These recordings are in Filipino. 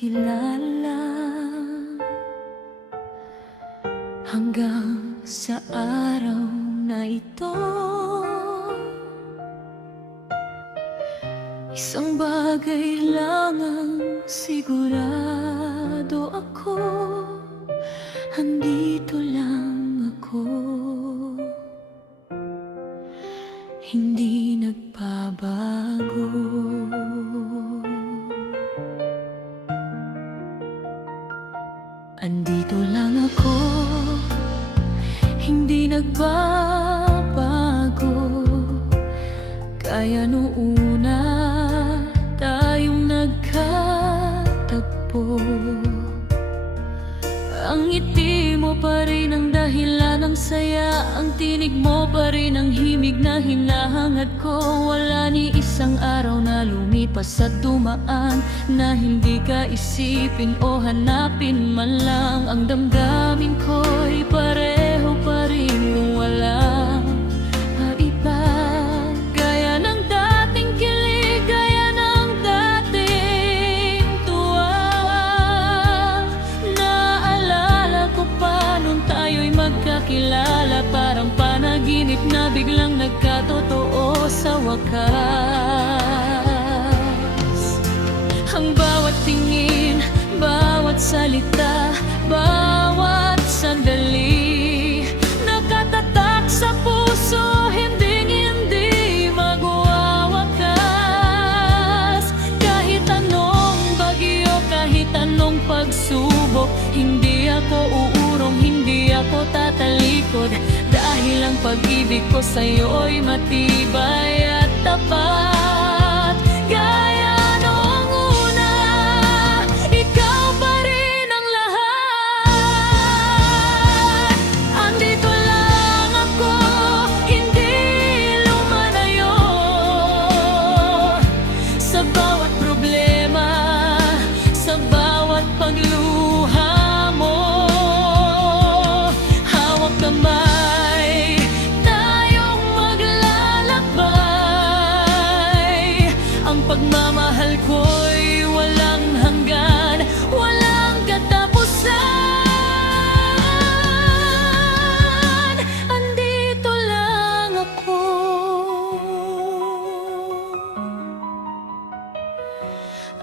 magkilala hanggang sa araw na ito. Isang bagay lang ang sigurado ako, andito lang ako, hindi nagbabago. Andito lang ako, hindi nagbabago. Kaya noong una tayong nagkatagpo, ang ngiti mo pa rin ang dahilan ng saya, ang tinig mo pa rin ang himig na hinahangad ko. Wala ni isang araw na lumipas at dumaan na hindi ka isipin o hanapin man lang. Ang damdamin ko'y pareho pa rin kung walang maiba. Gaya ng dating kilig, gaya ng dating tuwa. Naalala ko pa nung tayo'y magkakilala, parang panaginip na biglang nagkatotoo sa wakas. Ang bawat tingin, bawat salita, bawat sandali, nakatatak sa puso, hindi magwawakas. Kahit anong bagyo, kahit anong pagsubok, hindi ako uurong, hindi ako tatalikod, dahil ang pag-ibig ko sa'yo'y matibay at tapat. Gaya noong una, ikaw pa rin ang lahat. Andito lang ako, hindi lumalayo, sa bawat problema, sa bawat pagluha mo. Hawak kamay, tayong maglalakbay. Ang pagmamahal ko'y walang hanggan, walang katapusan. Andito lang ako,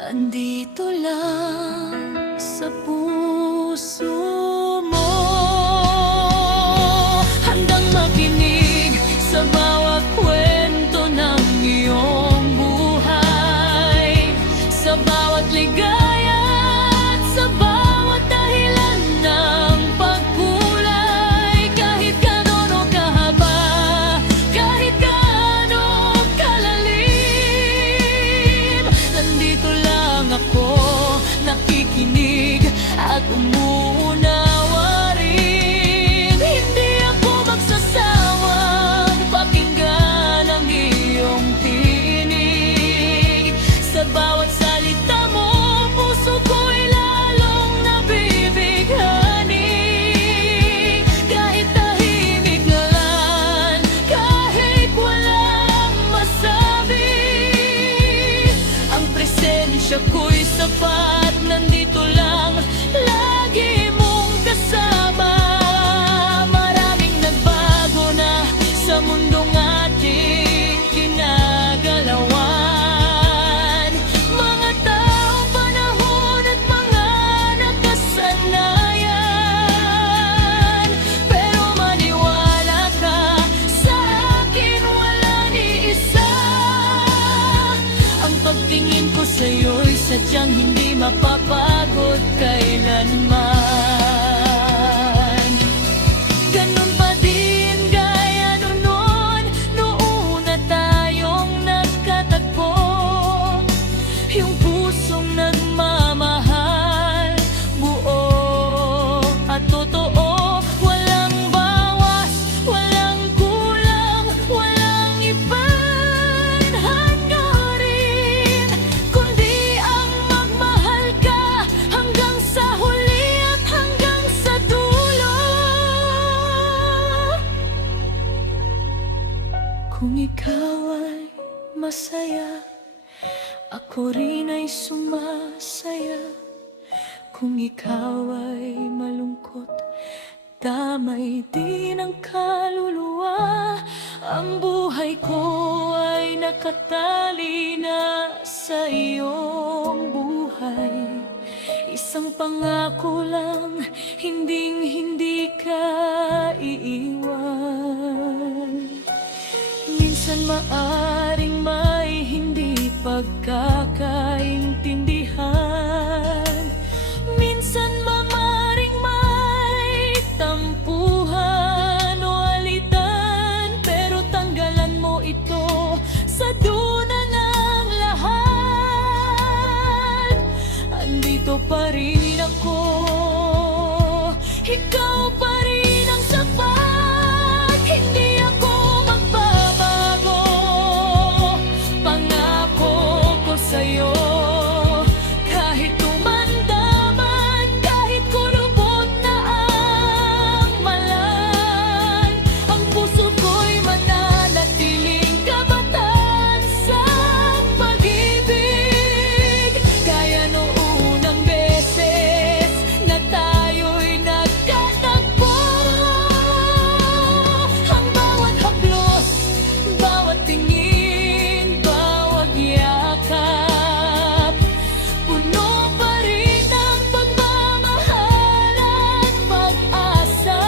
andito lang sa puso mo. Handang makinig sa bawat kwento ng iyong buhay, sa bawat ligaya at sa bawat dahilan ng pagkulay. Kahit gaano kahaba, kahit gaano kalalim, nandito lang ako, nakikinig at umuunawa rin. Hindi ako magsasawang pakinggan ang iyong tinig. Sa bawat salita mo, puso ko'y lalong nabibighani. Kahit tahimik na lang, kahit walang masabi, ang presensya ko'y sapat. Nandito lang, lagi mong kasama. Maraming nagbago na sa mundong ating ginagalawan. Mga tao, panahon at mga nakasanayan. Pero maniwala ka sa akin, wala ni isa. Ang pagtingin ko sa'yo'y sadyang hindi mapapagod kailanman. Ganun pa din gaya noon, noon na tayong nagkatagpo. Yung pusong nagmamahal, buo at totoo. Walang bawas, walang kulang, walang iban hangarin, kundi ang magmahal ka hanggang sa huli at hanggang sa dulo. Kung ikaw ay masaya, ako rin ay sumasaya. Kung ikaw ay malungkot, damay din ang kaluluwa. Ang buhay ko ay nakatali na sa iyong buhay. Isang pangako lang, hindi ka iiwan. Minsan maaring may hindi pagkakaintindihan, minsan mamaring may tampuhan o alitan, pero tanggalan mo ito sa duna ng lahat. Andito pa rin ako, ikaw pa rin ang sapat. Hindi ako magbabago, pangako ko sa'yo. Kahit tumanda man, kahit kulubot na ang malan, ang puso ko'y mananatiling kabataan sa pag-ibig. Gaya noong unang beses na tayo'y nagkatagpo. Ang bawat haplos, bawat tingin, bawat yakap, puno pa rin ng pagmamahal at pag-asa.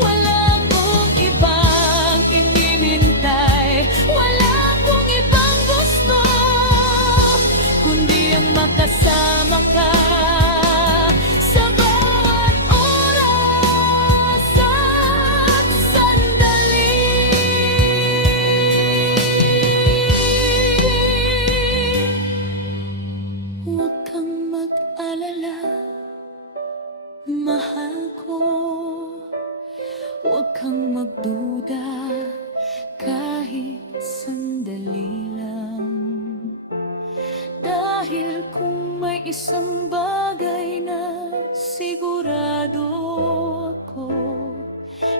Wala akong ibang inihintay, wala akong ibang gusto, kundi ang makasama ka sa bawat oras at sandali. Huwag kang mag-alala, mahal ko. Huwag kang magduda kahit sandali lang. Dahil kung may isang bagay na sigurado ako,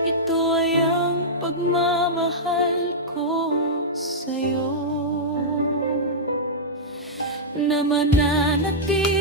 ito ay ang pagmamahal ko sa'yo, na mananatili